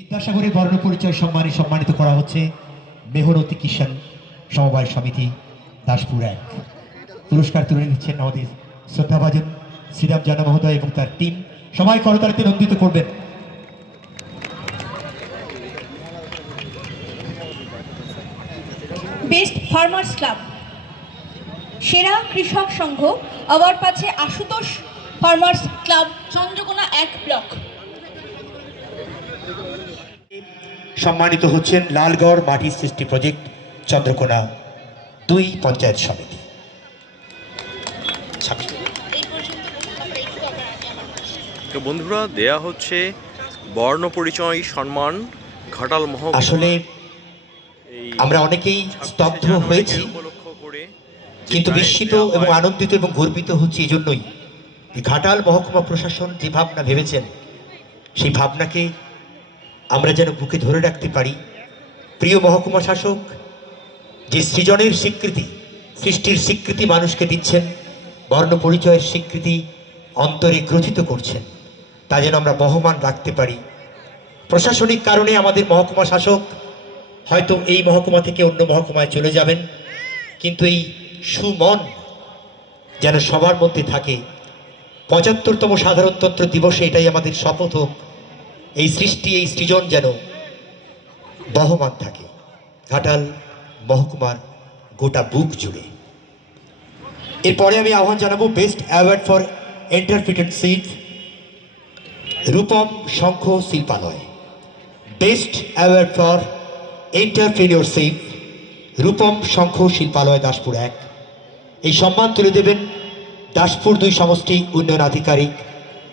বিদ্যাসাগরের বর্ণ পরিচয় সম্মানে সম্মানিত করা হচ্ছে মেহরতি কিষান সমবায় সমিতি দাসপুর এক। পুরস্কার তুলে নিচ্ছেন আমাদের শ্রদ্ধাভাজন শ্রীরাম জানা মহোদয় এবং তার টিম। সবাই করতালিতে নন্দিত করবেন। Best farmers club. সেরা কৃষক সংঘ, আবার পাচ্ছে আশুতোষ ফার্মার্স ক্লাব, চন্দ্রকোনা এক ব্লক। সম্মানিত হচ্ছেন লালগড় মাটি সৃষ্টি প্রজেক্ট চন্দ্রকোনা দুই পঞ্চায়েত সমিতি। তো বন্ধুরা দেয়া হচ্ছে বর্ণ পরিচয় সম্মান ঘাটাল মহ আসলে আমরা অনেকেই স্তব্ধ হয়েছি উপলক্ষ করে কিন্তু বিস্মিত এবং আনন্দিত এবং গর্বিত হচ্ছে এই জন্যই। ঘাটাল মহকুমা প্রশাসন যে ভাবনা ভেবেছেন সেই ভাবনাকে আমরা যেন বুকে ধরে রাখতে পারি। প্রিয় মহকুমা শাসক, যে সৃজনের স্বীকৃতি, সৃষ্টির স্বীকৃতি মানুষকে দিচ্ছেন, বর্ণ পরিচয়ের স্বীকৃতি অন্তরে গ্রথিত করছেন, তা যেন আমরা বহমান রাখতে পারি। প্রশাসনিক কারণে আমাদের মহকুমা শাসক হয়তো এই মহকুমা থেকে অন্য মহকুমায় চলে যাবেন, কিন্তু এই সুমন যেন সবার মধ্যে থাকে। পঁচাত্তরতম সাধারণতন্ত্র দিবসে এটাই আমাদের শপথ হোক। এই সৃষ্টি, এই সৃজন যেন বহমান থাকে। ঘাটাল মহকুমার গোটা বুক জুড়ে। এরপরে আমি আহ্বান জানাব best award for entrepreneurship Rupam Shankha Shilpalay. Best award for entrepreneurship Rupam Shankha Shilpalay, Daspur এক। এই সম্মান তুলে দেবেন দাসপুর দুই সমষ্টি উন্নয়ন আধিকারিক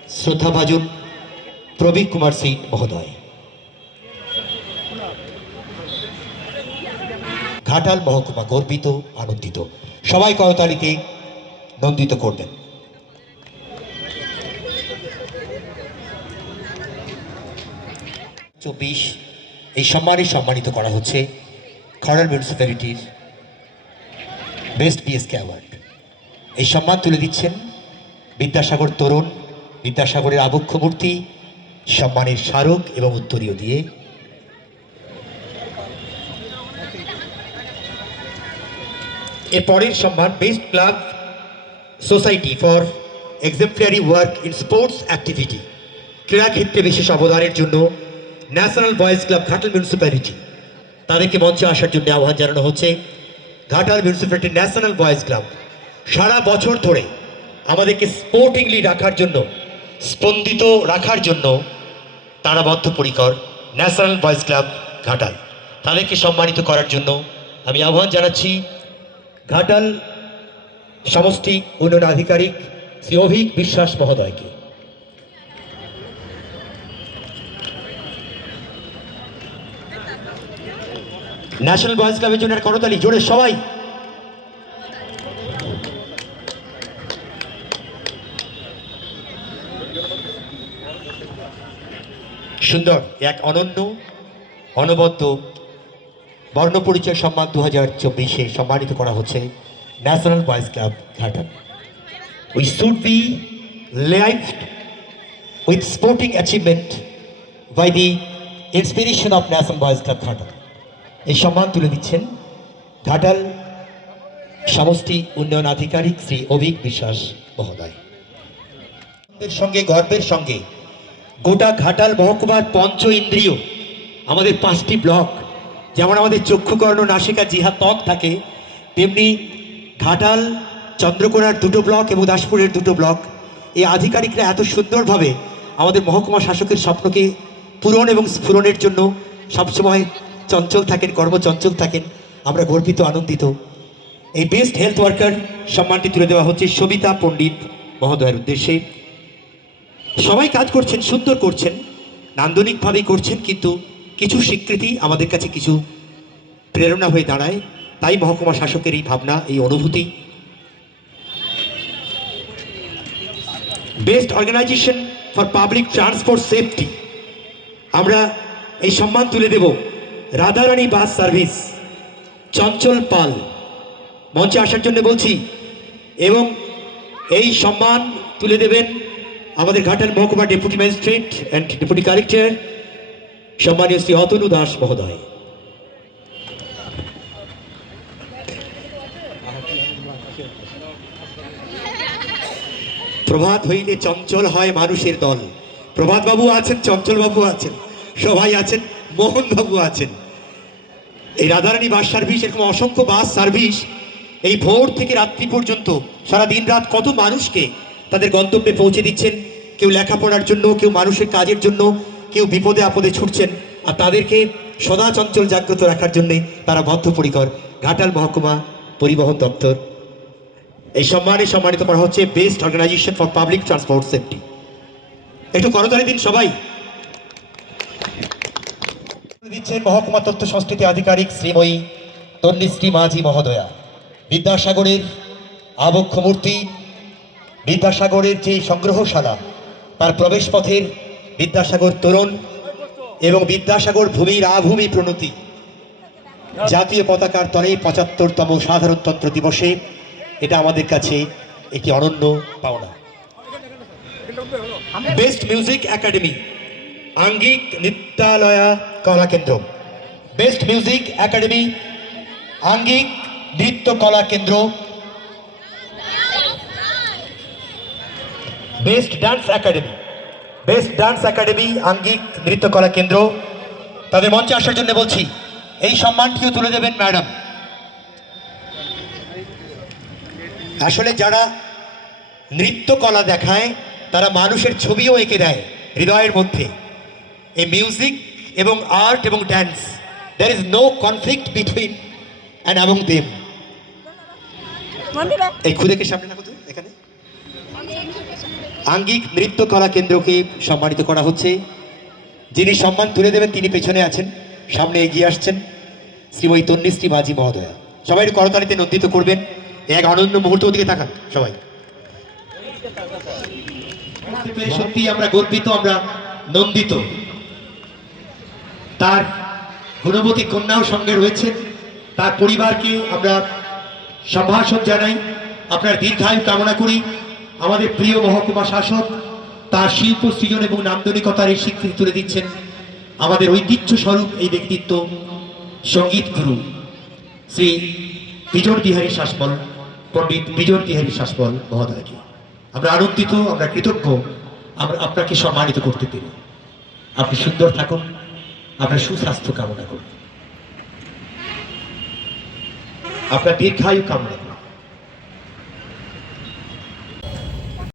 শ্রদ্ধাভাজন প্রবীর কুমার সিং মহোদয়। ঘাটাল মহকুমা গর্বিত, আনন্দিত। সবাই করতালিতে নন্দিত করবেন। চব্বিশ, এই সম্মানে সম্মানিত করা হচ্ছে খড়ার মিউনিসিপ্যালিটির বেস্ট বিএসকে অ্যাওয়ার্ড। এই সম্মান তুলে দিচ্ছেন বিদ্যাসাগর তরুণ, বিদ্যাসাগরের আবক্ষ মূর্তি সম্মানের স্মারক এবং উত্তরীয় দিয়ে। এর পরের সম্মান best club society for exemplary work in sports activity ক্রীড়াক্ষেত্রে বিশেষ অবদানের জন্য national boys club Ghatal municipality তাদেরকে মঞ্চে আসার জন্য আহ্বান জানানো হচ্ছে। Ghatal municipality national boys club সারা বছর ধরে আমাদেরকে স্পোর্টিংলি রাখার জন্য, স্পন্দিত রাখার জন্য তারা বদ্ধপরিকর ন্যাশনাল বয়েজ ক্লাব ঘাটাল। তাদেরকে সম্মানিত করার জন্য আমি আহ্বান জানাচ্ছি, ঘাটাল সমষ্টি উন্নয়ন আধিকারিক শ্রী অভিক বিশ্বাস মহোদয়কে। ন্যাশনাল বয়েজ ক্লাবের জন্য করতালি, জোরে সবাই। সুন্দর, এক অনন্য, অনবদ্য বর্ণপরিচয় সম্মান দু হাজার চব্বিশে সম্মানিত করা হচ্ছে national boys club Ghatal. We should be life with sporting achievement by the inspiration of national boys club Ghatal. এই সম্মান তুলে দিচ্ছেন ঘাটাল সমষ্টি উন্নয়ন আধিকারিক শ্রী অভিক বিশ্বাস মহোদয়। সঙ্গে, গর্বের সঙ্গে গোটা ঘাটাল মহকুমার পঞ্চ ইন্দ্রিয়, আমাদের পাঁচটি ব্লক, যেমন আমাদের চক্ষুকর্ণ, নাসিকা, জিহা, ত্বক থাকে, তেমনি ঘাটাল, চন্দ্রকোনার দুটো ব্লক এবং দাসপুরের দুটো ব্লক। এই আধিকারিকরা এত সুন্দরভাবে আমাদের মহকুমা শাসকের স্বপ্নকে পূরণ এবং স্ফুরণের জন্য সবসময় চঞ্চল থাকেন, কর্মচঞ্চল থাকেন। আমরা গর্বিত, আনন্দিত। এই বেস্ট হেলথ ওয়ার্কার সম্মানটি তুলে দেওয়া হচ্ছে সবিতা পণ্ডিত মহোদয়ের উদ্দেশ্যে। সবাই কাজ করছেন, সুন্দর করছেন, নান্দনিকভাবেই করছেন, কিন্তু কিছু স্বীকৃতি আমাদের কাছে কিছু প্রেরণা হয়ে দাঁড়ায়। তাই মহকুমা শাসকের এই ভাবনা, এই অনুভূতি। Best organisation for public transport safety আমরা এই সম্মান তুলে দেব রাধারানী বাস সার্ভিস, চঞ্চল পাল। মঞ্চে আসার জন্য বলছি, এবং এই সম্মান তুলে দেবেন আমাদের ঘাটাল মহকুমা deputy magistrate and deputy collector সম্মানীয় শ্রী অতনু দাস মহোদয়। প্রভাত হইলে চঞ্চল হয় মানুষের দল। প্রভাত বাবু আছেন চঞ্চল বাবু আছেন, সবাই আছেন মোহন বাবু আছেন। এই রাধারানী বাস সার্ভিস এরকম অসংখ্য বাস সার্ভিস এই ভোর থেকে রাত্রি পর্যন্ত সারা দিন রাত কত মানুষকে তাদের গন্তব্যে পৌঁছে দিচ্ছেন কেউ লেখাপড়ার জন্য, কেউ মানুষের কাজের জন্য, কেউ বিপদে আপদে ছুটছেন। আর তাদেরকে সদা চঞ্চল জাগ্রত রাখার জন্যে তারা বদ্ধপরিকর। ঘাটাল মহকুমা পরিবহন দপ্তর। এই সম্মানে সম্মানিত করা হচ্ছে best organisation for public transport safety একটু করতালি দিন সবাই। দিচ্ছেন মহকুমা তথ্য সংস্কৃতি আধিকারিক শ্রীময়ী তন্নিশ্রী মাঝি মহোদয়া। বিদ্যাসাগরের আবক্ষ মূর্তি, বিদ্যাসাগরের যে সংগ্রহশালা তার প্রবেশপথের বিদ্যাসাগর তোরণ এবং বিদ্যাসাগর ভূমির আভূমি প্রণতি। জাতীয় পতাকার তলে পঁচাত্তরতম সাধারণতন্ত্র দিবসে এটা আমাদের কাছে একটি অনন্য পাওনা। Best music academy, Angik Nrityalaya Kala Kendra best music academy, Angik Nritya Kala Kendra best dance academy best dance academy Angik Nritya Kala Kendra তাদের মঞ্চে আসার জন্য বলছি এই সম্মানটিও তুলে দেবেন ম্যাডাম। আসলে যারা নৃত্য কলা দেখায় তারা মানুষের ছবিও এঁকে দেয় হৃদয়ের মধ্যে। এই মিউজিক এবং আর্ট এবং dance there is no conflict between and among them এই খুদেকে সামনে রাখো তো এখানে। আঙ্গিক নৃত্য কলা কেন্দ্রকে সম্মানিত করা হচ্ছে। যিনি সম্মান তুলে দেবেন, তিনি পেছনে আছেন, সামনে এগিয়ে আসছেন শ্রীময়ী তন্নিশ্রী মাঝি মহোদয়া। সবাই করতালিতে নন্দিত করবেন। এক অনন্য মুহূর্ত দিকে তাকান, সবাই। সত্যি আমরা গর্বিত, আমরা নন্দিত। তার গুণবতী কন্যাও সঙ্গে রয়েছেন। তার পরিবারকে আমরা সম্ভাষণ জানাই। আপনার দীর্ঘায়ু কামনা করি। আমাদের প্রিয় মহকুমা শাসক তার শিল্প, সৃজন এবং নান্দনিকতার এই স্বীকৃতি তুলে দিচ্ছেন আমাদের ঐতিহ্য স্বরূপ এই ব্যক্তিত্ব, সংগীত গুরু শ্রী বিজয় বিহারী শাসপল পণ্ডিত বিজয় বিহারী শাসমল মহোদয়কে। আমরা আনন্দিত, আমরা কৃতজ্ঞ, আমরা আপনাকে সম্মানিত করতে পেরে। আপনি সুন্দর থাকুন, আপনার সুস্বাস্থ্য কামনা করুন। আপনার দীর্ঘায়ু কামনা করি